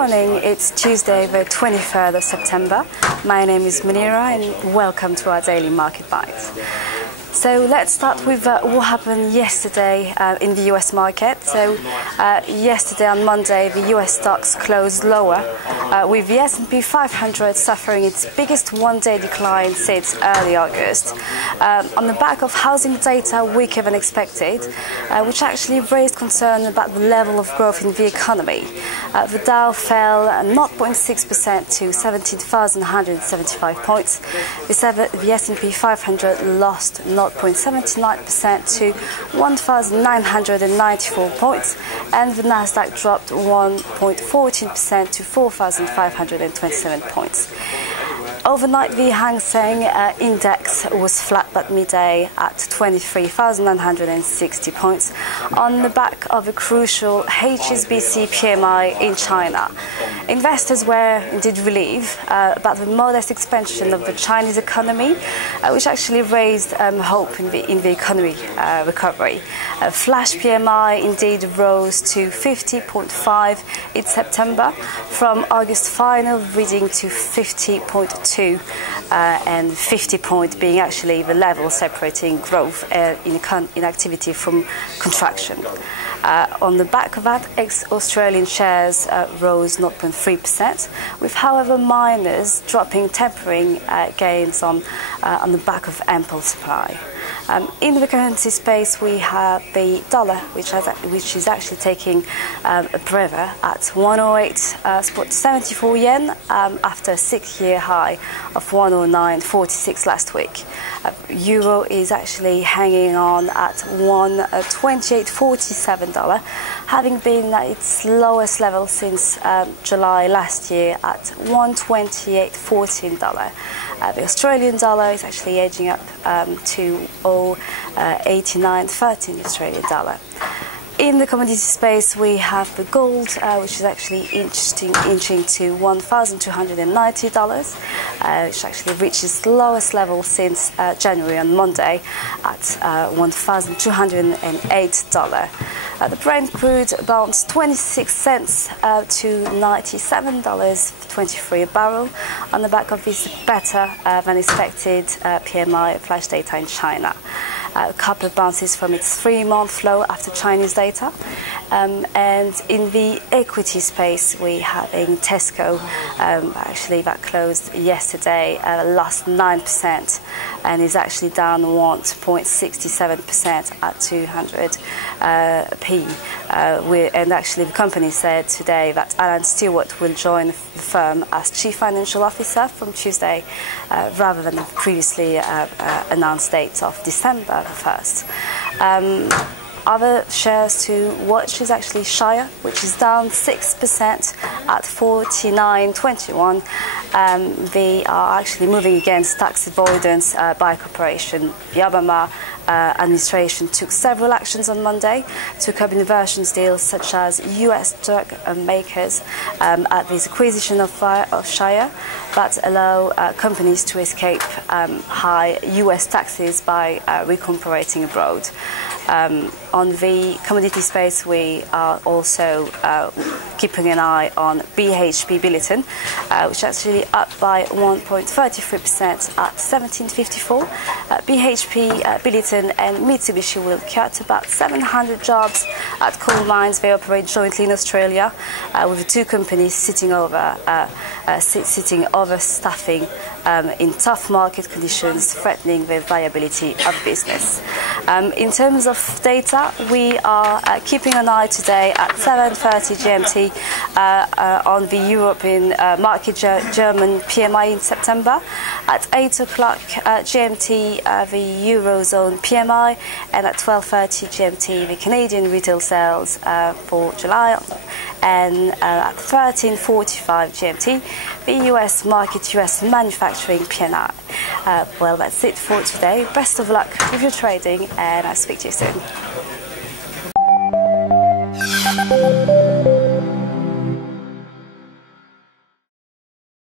morning, it's Tuesday the 23rd of September. My name is Munira and welcome to our daily market bites. So let's start with what happened yesterday in the US market. So yesterday on Monday, the US stocks closed lower, with the S&P 500 suffering its biggest one-day decline since early August, on the back of housing data weaker than expected, which actually raised concern about the level of growth in the economy. The Dow fell 0.6% to 17,175 points. The S&P 500 lost 0.79% to 1,994 points, and the Nasdaq dropped 1.14% to 4,527 points. Overnight, the Hang Seng index was flat at midday at 23,960 points on the back of a crucial HSBC PMI in China. Investors were indeed relieved about the modest expansion of the Chinese economy, which actually raised hope in the economy recovery. Flash PMI indeed rose to 50.5 in September from August final reading to 50.2. And 50 point being actually the level separating growth in activity from contraction. On the back of that, ex-Australian shares rose 0.3%, with however miners dropping tempering gains on the back of ample supply. In the currency space, we have the dollar, which is actually taking a breather at 108.74 yen after a 6-year high of 109.46 last week. Euro is actually hanging on at $128.47, having been at its lowest level since July last year at $128.14. The Australian dollar is actually edging up to 89.13 Australian dollar. In the commodity space, we have the gold, which is actually inching to $1,290, which actually reached its lowest level since January on Monday at $1,208. The Brent crude bounced 26 cents to $97.23 a barrel on the back of this better than expected PMI flash data in China. Copper bounces from its 3-month low after Chinese data. And in the equity space, we have in Tesco, actually that closed yesterday, lost 9% and is actually down 1.67% at 200p. And actually the company said today that Alan Stewart will join the firm as Chief Financial Officer from Tuesday, rather than the previously announced date of December 1st. Other shares to watch is actually Shire, which is down 6% at 49.21. They are actually moving against tax avoidance by corporation. The Obama administration took several actions on Monday to curb inversions deals such as US drug makers at this acquisition of Shire that allow companies to escape high US taxes by recuperating abroad. On the commodity space, we are also keeping an eye on BHP Billiton, which is actually up by 1.33% at 17.54. BHP Billiton and Mitsubishi will cut about 700 jobs at coal mines they operate jointly in Australia, with the two companies sitting overstaffing in tough market conditions, threatening the viability of business. In terms of data, we are keeping an eye today at 7:30 GMT on the European market German PMI in September, at 8 o'clock GMT the Eurozone PMI, and at 12:30 GMT the Canadian retail sales for July, and at 13:45 GMT the US market US manufacturing PMI. Well, that's it for today. Best of luck with your trading, and I'll speak to you soon.